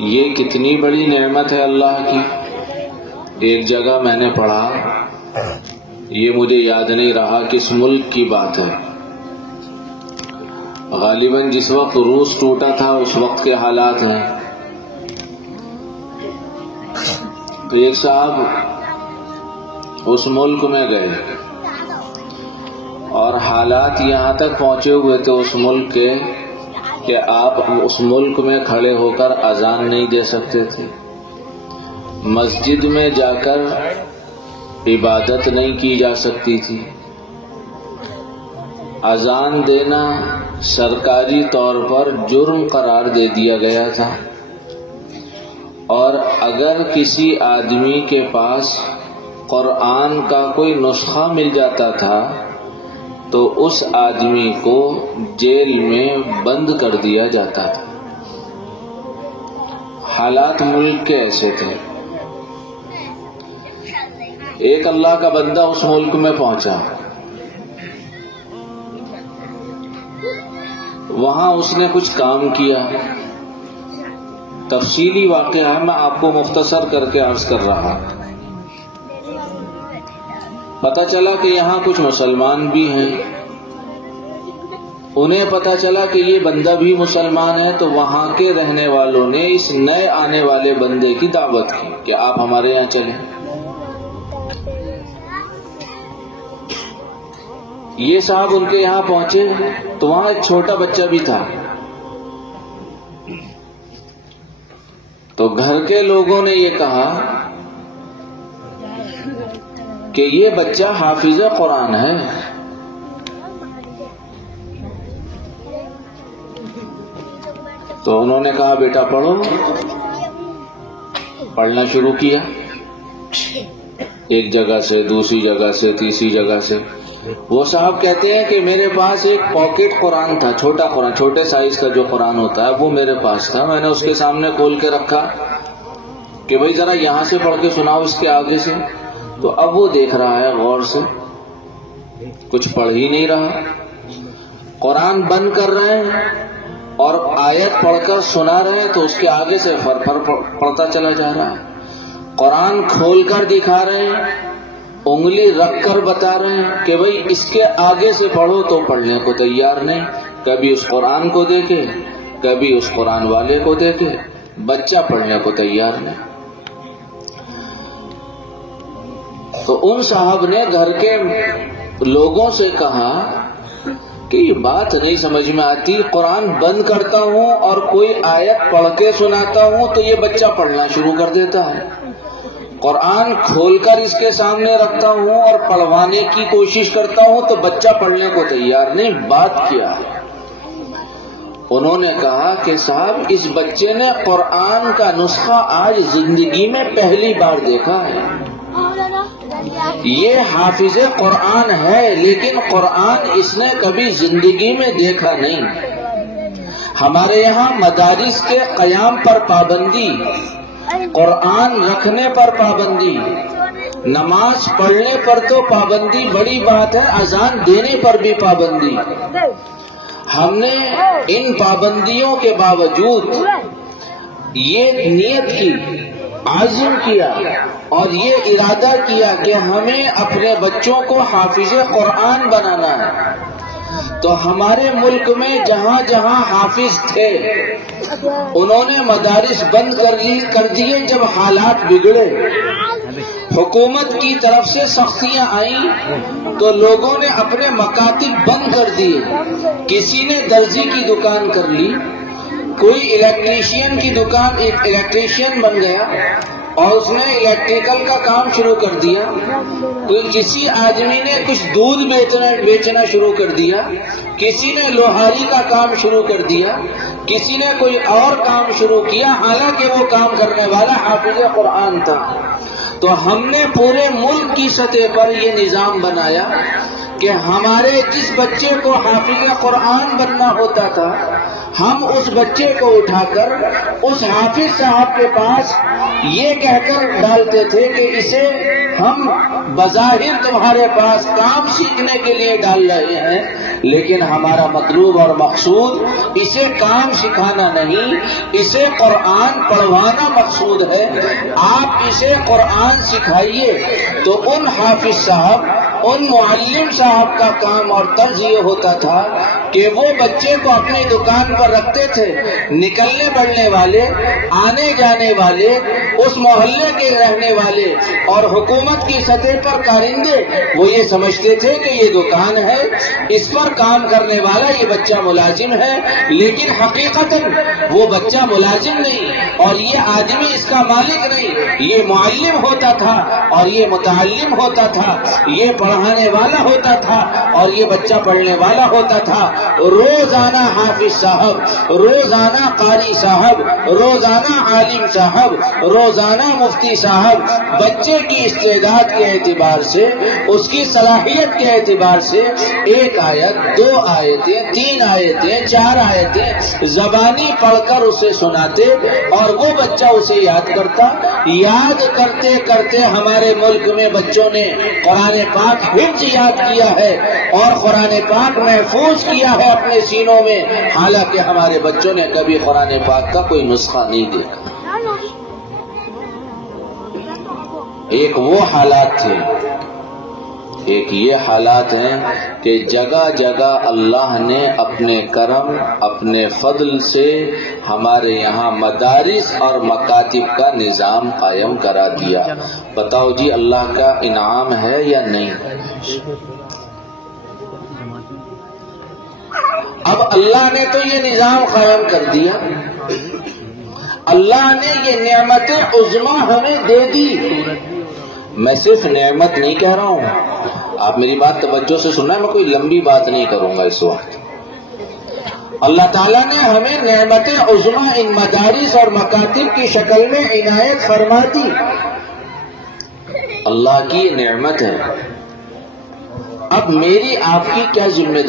یہ کتنی بڑی نعمت ہے اللہ کی. ایک جگہ میں نے پڑھا، یہ مجھے یاد نہیں رہا کس ملک کی بات ہے، غالباً جس وقت روس ٹوٹا تھا اس وقت کے حالات ہیں. تو ایک صاحب اس ملک میں گئے اور حالات یہاں تک پہنچے ہوئے تھے اس ملک کے کہ آپ اس ملک میں کھڑے ہو کر اذان نہیں دے سکتے تھے، مسجد میں جا کر عبادت نہیں کی جا سکتی تھی، اذان دینا سرکاری طور پر جرم قرار دے دیا گیا تھا، اور اگر کسی آدمی کے پاس قرآن کا کوئی نسخہ مل جاتا تھا تو اس آدمی کو جیل میں بند کر دیا جاتا تھا. حالات ملک کے ایسے تھے. ایک اللہ کا بندہ اس ملک میں پہنچا، وہاں اس نے کچھ کام کیا. تفصیلی واقعہ ہے، میں آپ کو مختصر کر کے عرض کر رہا. پتہ چلا کہ یہاں کچھ مسلمان بھی ہیں، انہیں پتہ چلا کہ یہ بندہ بھی مسلمان ہے، تو وہاں کے رہنے والوں نے اس نئے آنے والے بندے کی دعوت کی کہ آپ ہمارے یہاں چلیں. یہ صاحب ان کے یہاں پہنچے تو وہاں ایک چھوٹا بچہ بھی تھا. تو گھر کے لوگوں نے یہ کہا کہ یہ بچہ حافظ قرآن ہے. تو انہوں نے کہا بیٹا پڑھو. پڑھنا شروع کیا، ایک جگہ سے دوسری جگہ سے تیسری جگہ سے. وہ صاحب کہتے ہیں کہ میرے پاس ایک پاکٹ قرآن تھا، چھوٹا قرآن، چھوٹے سائز کا جو قرآن ہوتا ہے وہ میرے پاس تھا. میں نے اس کے سامنے کھول کے رکھا کہ بھئی ذرا یہاں سے پڑھ کے سناؤ اس کے آگے سے. تو اب وہ دیکھ رہا ہے غور سے، کچھ پڑھ ہی نہیں رہا. قرآن بند کر رہے ہیں اور آیت پڑھ کر سنا رہے ہیں تو اس کے آگے سے فر پڑھتا چلا جا رہا ہے. قرآن کھول کر دکھا رہے ہیں، انگلی رکھ کر بتا رہے ہیں کہ بھئی اس کے آگے سے پڑھو، تو پڑھنے کو تیار نہیں. کبھی اس قرآن کو دیکھے، کبھی اس قرآن والے کو دیکھے، بچہ پڑھنے کو تیار نہیں. تو ان صاحب نے گھر کے لوگوں سے کہا کہ یہ بات نہیں سمجھ میں آتی، قرآن بند کرتا ہوں اور کوئی آیت پڑھ کے سناتا ہوں تو یہ بچہ پڑھنا شروع کر دیتا ہے، قرآن کھول کر اس کے سامنے رکھتا ہوں اور پڑھوانے کی کوشش کرتا ہوں تو بچہ پڑھنے کو تیار نہیں. بات کیا ہے؟ انہوں نے کہا کہ صاحب اس بچے نے قرآن کا نسخہ آج زندگی میں پہلی بار دیکھا ہے. یہ حافظ قرآن ہے لیکن قرآن اس نے کبھی زندگی میں دیکھا نہیں. ہمارے یہاں مدارس کے قیام پر پابندی، قرآن رکھنے پر پابندی، نماز پڑھنے پر تو پابندی بڑی بات ہے، اذان دینے پر بھی پابندی. ہم نے ان پابندیوں کے باوجود یہ نیت کی، عزم کیا اور یہ ارادہ کیا کہ ہمیں اپنے بچوں کو حافظ قرآن بنانا ہے. تو ہمارے ملک میں جہاں جہاں حافظ تھے انہوں نے مدارس بند کر دیے. جب حالات بگڑے، حکومت کی طرف سے سختیاں آئیں تو لوگوں نے اپنے مکاتب بند کر دیے. کسی نے درزی کی دکان کر لی، کوئی الیکٹریشین کی دکان، ایک الیکٹریشین بن گیا اور اس نے الیکٹریکل کا کام شروع کر دیا. کسی آدمی نے کچھ دودھ بیچنا شروع کر دیا، کسی نے لوہاری کا کام شروع کر دیا، کسی نے کوئی اور کام شروع کیا، حالانکہ وہ کام کرنے والا حافظ قرآن تھا. تو ہم نے پورے ملک کی سطح پر یہ نظام بنایا کہ ہمارے جس بچے کو حافظ قرآن بننا ہوتا تھا ہم اس بچے کو اٹھا کر اس حافظ صاحب کے پاس یہ کہہ کر ڈالتے تھے کہ اسے ہم بظاہر تمہارے پاس کام سیکھنے کے لیے ڈال رہے ہیں، لیکن ہمارا مطلوب اور مقصود اسے کام سکھانا نہیں، اسے قرآن پڑھوانا مقصود ہے۔ آپ اسے قرآن سکھائیے تو ان حافظ صاحب، ان معلم صاحب کا کام اور طرز یہ ہوتا تھا کہ وہ بچے کو اپنی دکان پر رکھتے تھے، نکلنے بڑھنے والے، آنے جانے والے، اس محلے کے رہنے والے اور حکومت کی سطح پر کارندے وہ یہ سمجھتے تھے کہ یہ دکان ہے، اس پر کام کرنے والا یہ بچہ ملازم ہے، لیکن حقیقتاً وہ بچہ ملازم نہیں اور یہ آدمی اس کا مالک نہیں، یہ معلم ہوتا تھا اور یہ متعلم ہوتا تھا، یہ پڑھانے والا ہوتا تھا اور یہ بچہ پڑھنے والا ہوتا تھا۔ روزانہ حافظ صاحب، روزانہ قاری صاحب، روزانہ عالم صاحب، روزانہ مفتی صاحب بچے کی استعداد کے اعتبار سے، اس کی صلاحیت کے اعتبار سے ایک آیت، 2 آیتیں، 3 آیتیں، 4 آیتیں زبانی پڑھ کر اسے سناتے اور وہ بچہ اسے یاد کرتا۔ یاد کرتے کرتے ہمارے ملک میں بچوں نے قرآن پاک حفظ یاد کیا ہے اور قرآن پاک محفوظ کیا ہے اپنے سینوں میں، حالانکہ ہمارے بچوں نے کبھی قرآن پاک کا کوئی نسخہ نہیں دیکھا۔ ایک وہ حالات تھے، ایک یہ حالات ہیں کہ جگہ جگہ اللہ نے اپنے کرم، اپنے فضل سے ہمارے یہاں مدارس اور مکاتب کا نظام قائم کرا دیا۔ بتاؤ جی اللہ کا انعام ہے یا نہیں؟ اب اللہ نے تو یہ نظام قائم کر دیا، اللہ نے یہ نعمت عظمیٰ ہمیں دے دی۔ میں صرف نعمت نہیں کہہ رہا ہوں، آپ میری بات توجہ سے سننا ہے، میں کوئی لمبی بات نہیں کروں گا اس وقت۔ اللہ تعالیٰ نے ہمیں نعمت عظمیٰ ان مدارس اور مکاتب کی شکل میں عنایت فرما دی، اللہ کی نعمت ہے۔ اب میری آپ کی کیا ذمہ داری؟